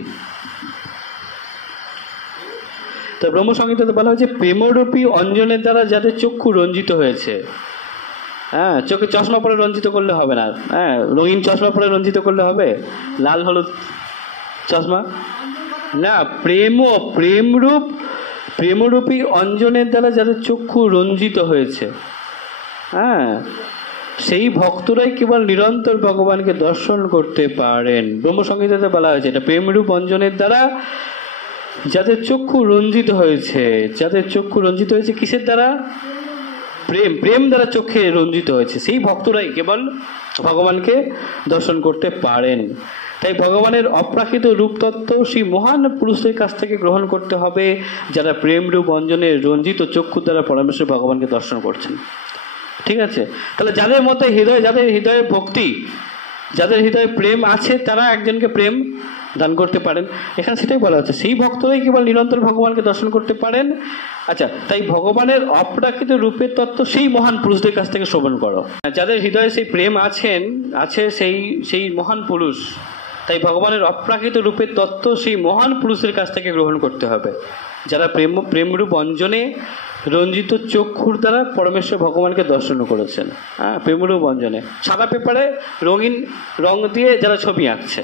তো ব্রহ্মসংহিতাতে বলা হয়েছে, প্রেমরূপী অঞ্জনের দ্বারা যাদের চক্ষু রঞ্জিত হয়েছে। হ্যাঁ, চোখে চশমা পরে রঞ্জিত করলে হবে না। হ্যাঁ, রঙিন চশমা পরে রঞ্জিত করলে হবে? লাল হলুদ চশমা না, প্রেমরূপী অঞ্জনের দ্বারা যাদের চক্ষু রঞ্জিত হয়েছে, হ্যাঁ, সেই ভক্তরাই কেবল নিরন্তর ভগবানকে দর্শন করতে পারেন। ব্রহ্মসংহিতাতে বলা হয়েছে এটা প্রেমরূপ অঞ্জনের দ্বারা যাদের চক্ষু রঞ্জিত হয়েছে। যাদের চক্ষু রঞ্জিত হয়েছে কিসের দ্বারা? প্রেম দ্বারা চোখে রঞ্জিত হয়েছে, সেই ভক্তরাই কেবল ভগবানকে দর্শন করতে পারেন। তাই ভগবানের অপ্রাকৃত রূপতত্ত্ব সেই মহান পুরুষের কাছ থেকে গ্রহণ করতে হবে, যারা প্রেম রূপ অঞ্জনের রঞ্জিত চক্ষু দ্বারা পরমেশ্বর ভগবানকে দর্শন করছেন। ঠিক আছে? তাহলে যাদের মধ্যে যাদের হৃদয়ে ভক্তি, যাদের হৃদয়ে প্রেম আছে তারা একজনকে প্রেম দান করতে পারেন। এখানে সেটাই বলা হচ্ছে, সেই ভক্তরাই কেবল নিরন্তর ভগবানকে দর্শন করতে পারেন। আচ্ছা, তাই ভগবানের অপ্রাকৃত রূপের তত্ত্ব সেই মহান পুরুষদের কাছ থেকে শ্রবণ করো। যাদের হৃদয়ে সেই প্রেম আছে সেই মহান পুরুষ, তাই ভগবানের অপ্রাকৃত রূপের তত্ত্ব সেই মহান পুরুষের কাছ থেকে গ্রহণ করতে হবে, যারা প্রেমরূপ অঞ্জনে রঞ্জিত চক্ষুর দ্বারা পরমেশ্বর ভগবানকে দর্শন করেছেন। প্রেমরূপ অঞ্জনে সাদা পেপারে রঙিন রং দিয়ে যারা ছবি আঁকছে,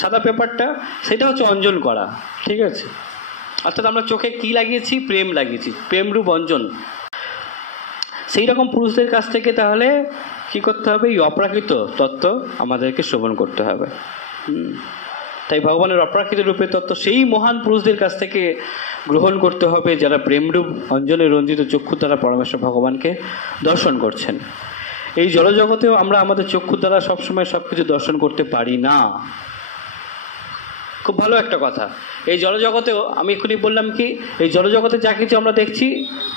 সাদা পেপারটা সেটা হচ্ছে অঞ্জন করা, ঠিক আছে? অর্থাৎ আমরা চোখে কি লাগিয়েছি? প্রেম লাগিয়েছি, প্রেমরূপ অঞ্জন। সেই রকম পুরুষদের কাছ থেকে তাহলে কি করতে হবে? এই অপ্রাকৃত তত্ত্ব আমাদেরকে শ্রবণ করতে হবে। তাই ভগবানের অপ্রাকৃত রূপের তত্ত্ব সেই মহান পুরুষদের কাছ থেকে গ্রহণ করতে হবে, যারা প্রেমরূপ অঞ্জনে রঞ্জিত চক্ষু দ্বারা পরমেশ্বর ভগবানকে দর্শন করছেন। এই জড়জগতেও আমরা আমাদের চক্ষু দ্বারা সবসময় সবকিছু দর্শন করতে পারি না। খুব ভালো একটা কথা। এই জড়জগতেও আমি এক্ষুনি বললাম কি, এই জড়জগতে যা কিছু আমরা দেখছি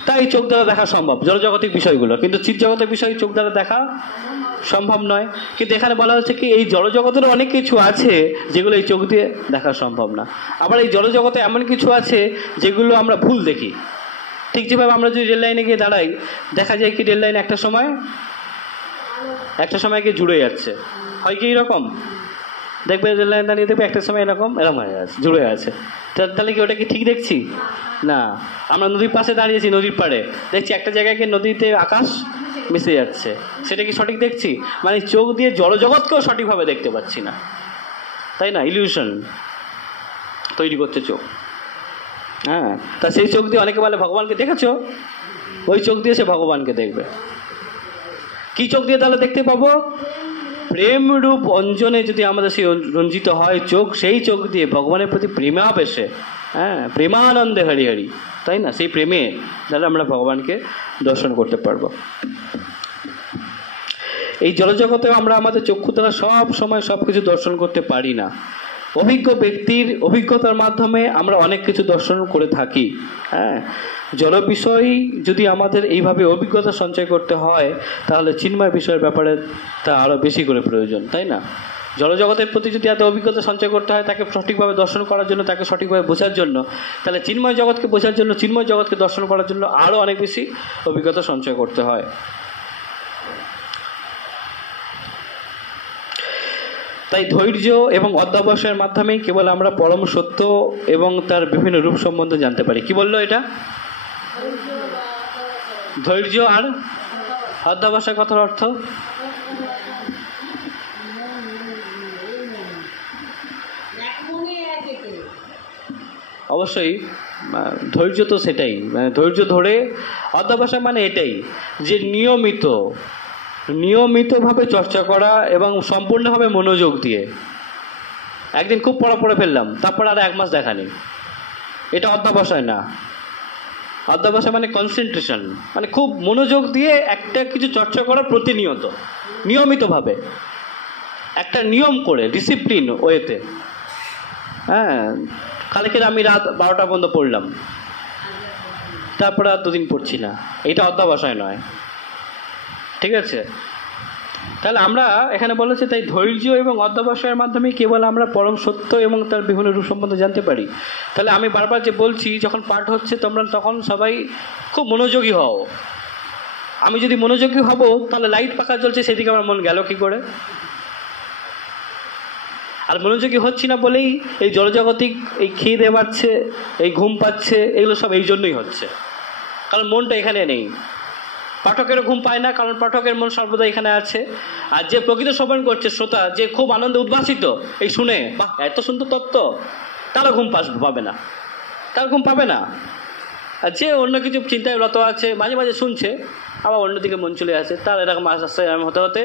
তাই চোখ দ্বারা দেখা সম্ভব, জড়জগতিক বিষয়গুলো, কিন্তু চিৎ জগতের বিষয় চোখ দ্বারা দেখা সম্ভব নয়। কিন্তু এখানে বলা হচ্ছে কি, এই জড়জগতের অনেক কিছু আছে যেগুলো এই চোখ দিয়ে দেখা সম্ভব না। আবার এই জড়জগতে এমন কিছু আছে যেগুলো আমরা ভুল দেখি। ঠিক যেভাবে আমরা যদি রেল লাইনে গিয়ে দাঁড়াই, দেখা যায় কি রেল লাইন একটা সময় গিয়ে জুড়ে যাচ্ছে, হয় কি এরকম? দেখবে রেল লাইন দাঁড়িয়ে দেখবে একটা সময় এরকম হয়ে আছে, জুড়ে আছে। তাহলে কি ওটা কি ঠিক দেখছি? না। আমরা নদীর পাশে দাঁড়িয়েছি, নদীর পাড়ে দেখছি একটা জায়গায় কি নদীতে আকাশ মিশে যাচ্ছে, সেটা কি সঠিক দেখছি? মানে চোখ দিয়ে জড়জগৎকেও সঠিকভাবে দেখতে পাচ্ছি না, তাই না? ইলিউশন তৈরি করছে চোখ। তা সেই চোখ দিয়ে অনেকে বলে ভগবানকে দেখেছো, ওই চোখ দিয়ে সে ভগবানকে দেখবে। কি চোখ দিয়ে তাহলে দেখতে পাবো? প্রেমরূপ অঞ্জনে যদি আমাদের সেই রঞ্জিত হয় চোখ, সেই চোখ দিয়ে ভগবানের প্রতি প্রেমাবেশে, প্রেমানন্দে হরি হরি, তাই না? সেই প্রেমে তাহলে আমরা ভগবানকে দর্শন করতে পারবো। এই জড়জগতেও আমরা আমাদের চক্ষু দ্বারা সব সময় সব কিছু দর্শন করতে পারি না। অভিজ্ঞ ব্যক্তির অভিজ্ঞতার মাধ্যমে আমরা অনেক কিছু দর্শন করে থাকি। জড় বিষয় যদি আমাদের এইভাবে অভিজ্ঞতা সঞ্চয় করতে হয়, তাহলে চিন্ময় বিষয়ের ব্যাপারে তা আরও বেশি করে প্রয়োজন, তাই না? জড়জগতের প্রতি যদি এত অভিজ্ঞতা সঞ্চয় করতে হয় তাকে সঠিকভাবে দর্শন করার জন্য, তাকে সঠিকভাবে বোঝার জন্য, তাহলে চিন্ময় জগৎকে বোঝার জন্য, চিন্ময় জগৎকে দর্শন করার জন্য আরও অনেক বেশি অভিজ্ঞতা সঞ্চয় করতে হয়। তাই ধৈর্য এবং অধ্যবসায়ের মাধ্যমেই কেবল আমরা পরম সত্য এবং তার বিভিন্ন রূপ সম্বন্ধে জানতে পারি। কি বললো এটা? ধৈর্য আর অধ্যবসায় কথার অর্থ? অবশ্যই ধৈর্য তো সেটাই, মানে ধৈর্য ধরে, অধ্যবসায় মানে এটাই যে নিয়মিতভাবে চর্চা করা এবং সম্পূর্ণভাবে মনোযোগ দিয়ে। একদিন খুব পড়ে ফেললাম, তারপর আর 1 মাস দেখা নেই, এটা অধ্যবসায় না। অধ্যবসায় মানে কনসেন্ট্রেশন, মানে খুব মনোযোগ দিয়ে একটা কিছু চর্চা করা, প্রতিনিয়ত নিয়মিতভাবে একটা নিয়ম করে ডিসিপ্লিন ওয়েতে। কালকে আমি রাত 12টা পর্যন্ত পড়লাম, তারপরে আর 2 দিন পড়ছি না, এটা অধ্যবসায় নয়, ঠিক আছে? তাহলে আমরা এখানে বলেছি, তাই ধৈর্য এবং অধ্যবসায়ের মাধ্যমে কেবল আমরা পরম সত্য এবং তার বিভিন্ন রূপ সম্বন্ধে জানতে পারি। তাহলে আমি বারবার যে বলছি, যখন পাঠ হচ্ছে তোমরা তখন সবাই খুব মনোযোগী হও। আমি যদি মনোযোগী হব, তাহলে লাইট পাখা জ্বলছে সেদিকে আমার মন গেল কি করে? আর মনোযোগী হচ্ছি না বলেই এই জড়জগতিক এই খিদে বাড়ছে, এই ঘুম পাচ্ছে, এগুলো সব এই জন্যই হচ্ছে, কারণ মনটা এখানে নেই। পাঠকেরও ঘুম পায় না, কারণ পাঠকের মন সর্বদা এখানে আছে। আর যে প্রকৃত শ্রবণ করছে শ্রোতা, যে খুব আনন্দে উদ্ভাসিত এই শুনে, বাহ এত সুন্দর তত্ত্ব, তারও ঘুম পাবে না, তার ঘুম পাবে না। আর যে অন্য কিছু চিন্তায় রত আছে, মাঝে মাঝে শুনছে, আবার অন্যদিকে মন চলে আসে, তার এরকম আস্তে হতে হতে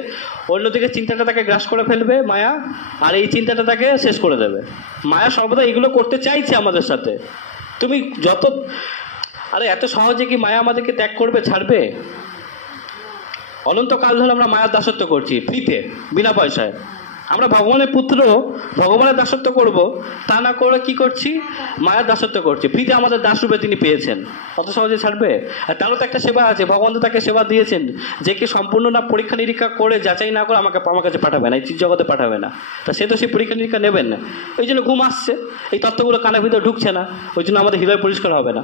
অন্যদিকে চিন্তাটা তাকে গ্রাস করে ফেলবে মায়া, আর এই চিন্তাটা তাকে শেষ করে দেবে। মায়া সর্বদা এগুলো করতে চাইছে আমাদের সাথে। তুমি এত সহজে কি মায়া আমাদেরকে ত্যাগ করবে, ছাড়বে? অনন্তকাল ধরে আমরা মায়ার দাসত্ব করছি, ফ্রিতে, বিনা পয়সায়। আমরা ভগবানের পুত্র, ভগবানের দাসত্ব করব, তা না করে কি করছি? মায়ের দাসত্ব করছি। ফ্রিতে আমাদের দাস রূপে তিনি পেয়েছেন, অত সহজে ছাড়বে? আর তারও তো একটা সেবা আছে, ভগবান তো তাকে সেবা দিয়েছেন, যে কে সম্পূর্ণ না পরীক্ষা নিরীক্ষা করে যাচাই না করে আমার কাছে পাঠাবে না, এই চিৎ জগতে পাঠাবে না। তা সে তো সেই পরীক্ষা নিরীক্ষা নেবেন না, ওই জন্য ঘুম আসছে, এই তত্ত্বগুলো কানের ভিতরে ঢুকছে না, ওই জন্য আমাদের হৃদয় পরিষ্কার হবে না,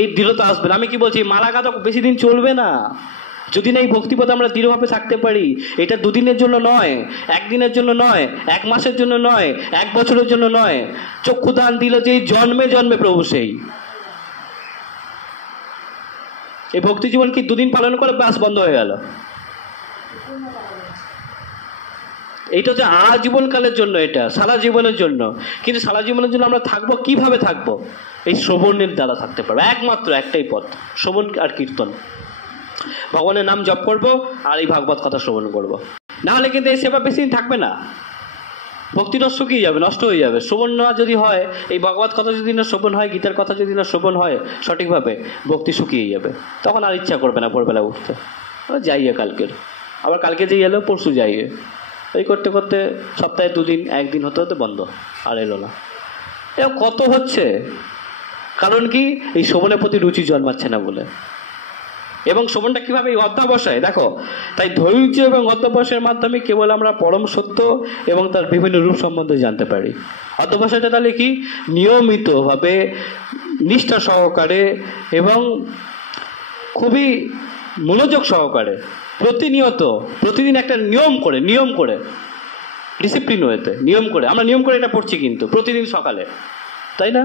এই দৃঢ়তা আসবে না। আমি কি বলছি, মালাগা তো বেশি দিন চলবে না। যদি না এই ভক্তিপথে আমরা দৃঢ়ভাবে থাকতে পারি, এটা দুদিনের জন্য নয়, একদিনের জন্য নয়, এক মাসের জন্য নয়, এক বছরের জন্য নয়। চক্ষুদান দিল যে জন্মে জন্মে প্রভু সেই। এই ভক্তি জীবন কি দুদিন পালন করে বাস বন্ধ হয়ে গেল? এইটা হচ্ছে আজীবনকালের জন্য, এটা সারা জীবনের জন্য। কিন্তু সারা জীবনের জন্য আমরা থাকবো কিভাবে? থাকবো এই শ্রবণের দ্বারা থাকতে পারবো। একমাত্র একটাই পথ, শ্রবণ আর কীর্তন। ভগবানের নাম জপ করবো আর এই ভাগবত কথা শ্রবণ করবো, না হলে কিন্তু এই সেবা বেশি দিন থাকবে না। ভক্তি নষ্ট শুকিয়ে যাবে, নষ্ট হয়ে যাবে। শ্রবণ না যদি হয়, এই ভাগবত কথা যদি না শ্রবণ হয়, গীতার কথা যদি না শ্রবণ হয় সঠিকভাবে, ভক্তি শুকিয়ে যাবে। তখন আর ইচ্ছা করবে না ভোরবেলা উঠতে, যাইয়ে কালকের, আবার কালকে যে এলো পরশু যাইয়ে, এই করতে করতে সপ্তাহে দুদিন, একদিন হতে হতে বন্ধ, আর এলো না। এ কত হচ্ছে, কারণ কি? এই শ্রবণের প্রতি রুচি জন্মাচ্ছে না বলে। এবং শ্রবণটা কিভাবে? এই অধ্যাবসায় দেখো। তাই ধৈর্য এবং অধ্যাবসায়ের মাধ্যমে কেবল আমরা পরম সত্য এবং তার বিভিন্ন রূপ সম্বন্ধে জানতে পারি। অধ্যাবসায়টা তাহলে কি? নিয়মিতভাবে, নিষ্ঠা সহকারে এবং খুবই মনোযোগ সহকারে, প্রতিনিয়ত, প্রতিদিন একটা নিয়ম করে ডিসিপ্লিন হয়েতে, নিয়ম করে, আমরা নিয়ম করে এটা পড়ছি কিন্তু প্রতিদিন সকালে, তাই না?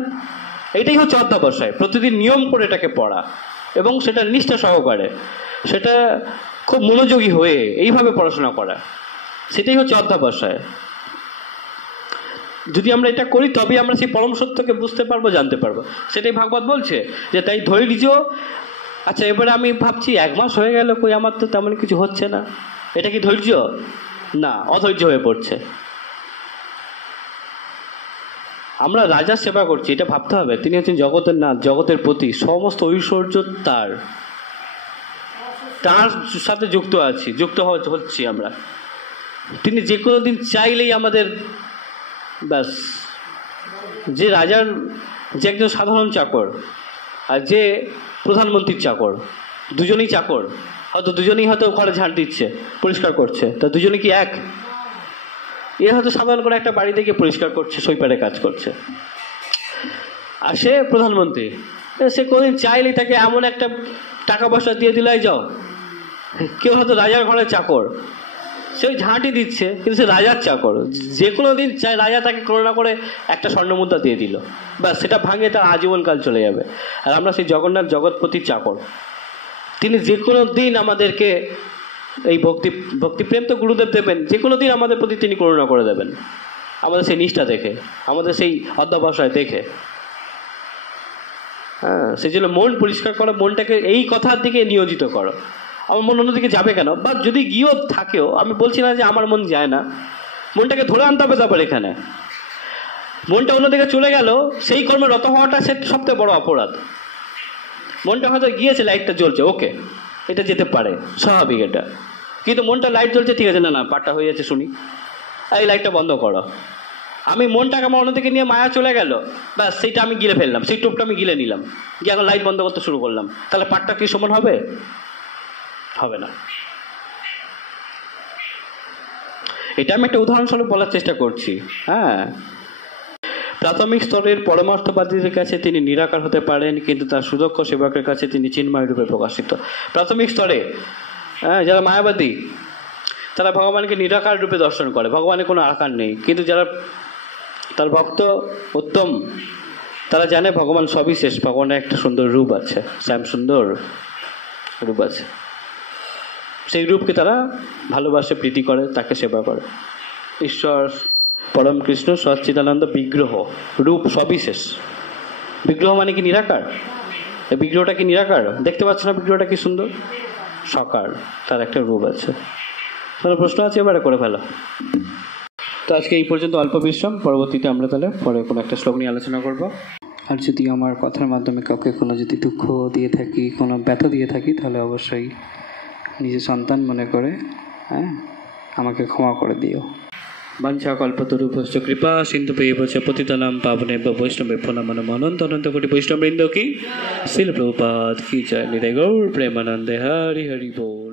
এটাই হচ্ছে অধ্যাবসায়, প্রতিদিন নিয়ম করে এটাকে পড়া এবং সেটা নিষ্ঠা সহকারে, সেটা খুব মনোযোগী হয়ে এইভাবে পড়াশোনা করা, সেটাই হচ্ছে অধ্যাবসায়। যদি আমরা এটা করি তবে আমরা সেই পরম সত্যকে বুঝতে পারবো, জানতে পারবো। সেটাই ভাগবত বলছে যে তাই ধৈর্য। আচ্ছা, এবারে আমি ভাবছি 1 মাস হয়ে গেল, কই আমার তো তেমন কিছু হচ্ছে না, এটা কি ধৈর্য? না, অধৈর্য হয়ে পড়ছে। আমরা রাজার সেবা করছি, এটা ভাবতে হবে তিনি হচ্ছেন জগতের নাথ, জগতের প্রতি, সমস্ত ঐশ্বর্য তার সাথে যুক্ত আছি, যুক্ত হচ্ছি আমরা। তিনি যে কোনো দিন চাইলেই আমাদের ব্যাস, যে রাজার, যে একজন সাধারণ চাকর আর যে প্রধানমন্ত্রীর চাকর, দুজনেই চাকর, হয়তো দুজনেই হয়তো ঘরে ঝাড় দিচ্ছে, পরিষ্কার করছে, তা দুজনে কি এক? এ হয়তো সাধারণ করে একটা বাড়িতে গিয়ে পরিষ্কার করছে, সইপারে কাজ করছে, আর সে প্রধানমন্ত্রী, সে কোনদিন চাইলেই তাকে এমন একটা টাকা পয়সা দিয়ে দিলাই যাও। কেউ হয়তো রাজার ঘরে চাকর, সে ওই ঝাঁটি দিচ্ছে, কিন্তু সে রাজার চাকর, যে কোনো দিন চাই রাজা তাকে করোনা করে একটা স্বর্ণমুদ্রা দিয়ে দিল, ব্যাস সেটা ভাঙে তার আজীবনকাল চলে যাবে। আর আমরা সেই জগন্নাথ জগৎপতির চাকর, তিনি যে কোনো দিন আমাদেরকে এই ভক্তিপ্রেম তো গুরুদেব দেবেন, যে কোনো দিন আমাদের প্রতি তিনি করুণা করে দেবেন, আমাদের সেই নিষ্ঠা দেখে, আমাদের সেই অধ্যবসায় দেখে। হ্যাঁ, সেই জন্য মন পরিষ্কার করো, মনটাকে এই কথার দিকে নিয়োজিত করো। আমার মন অন্যদিকে যাবে কেন? বা যদি গিয়েও থাকেও, আমি বলছি না যে আমার মন যায় না, মনটাকে ধরে আনতে হবে। তারপর এখানে মনটা অন্যদিকে চলে গেল, সেই কর্মে রত হওয়াটা সে সবথেকে বড় অপরাধ। মনটা হয়তো গিয়েছে, লাইটটা জ্বলছে, ওকে, এটা যেতে পারে, স্বাভাবিক এটা, কিন্তু মনটা লাইট জ্বলছে, ঠিক আছে, না না পাটটা হয়ে যাচ্ছে, শুনি, এই লাইটটা বন্ধ করো। আমি মনটাকে আমার অন্যদিকে নিয়ে মায়া চলে গেল, ব্যাস সেইটা আমি গিলে ফেললাম, সেই টোপটা আমি গিলে নিলাম, গিয়ে এখন লাইট বন্ধ করতে শুরু করলাম, তাহলে পাটটা কি সমান হবে? হবে না। এটা আমি একটা উদাহরণস্বরূপ বলার চেষ্টা করছি। হ্যাঁ, প্রাথমিক স্তরের পরমার্থবাদীদের কাছে তিনি নিরাকার হতে পারেন, কিন্তু তার সুদক্ষ সেবকের কাছে তিনি চিন্ময় রূপে প্রকাশিত। প্রাথমিক স্তরে যারা মায়াবাদী, তারা ভগবানকে নিরাকার রূপে দর্শন করে, ভগবানের কোনো আকার নেই। কিন্তু যারা তার ভক্ত উত্তম, তারা জানে ভগবান সবিশেষ, ভগবানের একটা সুন্দর রূপ আছে, শ্যাম সুন্দর রূপ আছে, সেই রূপকে তারা ভালোবাসে, প্রীতি করে, তাকে সেবা করে। ঈশ্বর পরম কৃষ্ণ সচ্চিদানন্দ বিগ্রহ, রূপ সবিশেষ। বিগ্রহ মানে কি নিরাকার? এই বিগ্রহটা কি নিরাকার? দেখতে পাচ্ছ না বিগ্রহটা কি সুন্দর সাকার, তার একটা রূপ আছে। তাহলে প্রশ্ন আছে, এবারে করে ফেলো। তো আজকে এই পর্যন্ত অল্প বিশ্রাম, পরবর্তীতে আমরা তাহলে পরে কোনো একটা শ্লোক নিয়ে আলোচনা করব। আর যদি আমার কথার মাধ্যমে কাউকে কোনো যদি দুঃখ দিয়ে থাকি, কোনো ব্যথা দিয়ে থাকি, তাহলে অবশ্যই নিজের সন্তান মনে করে আমাকে ক্ষমা করে দিও। বাঞ্ছা কল্পতরুভশ্চ কৃপা সিন্ধুপেয়ব চ পতিতানাং পাবনেভ্যো বৈষ্ণবেভ্যো নমো নমঃ। অনন্ত অনন্ত কোটি বৈষ্ণববৃন্দ কি, শিল প্রভুপাদ কি জয়। নিতাই গৌর প্রেমানন্দে। হরি হরি বল।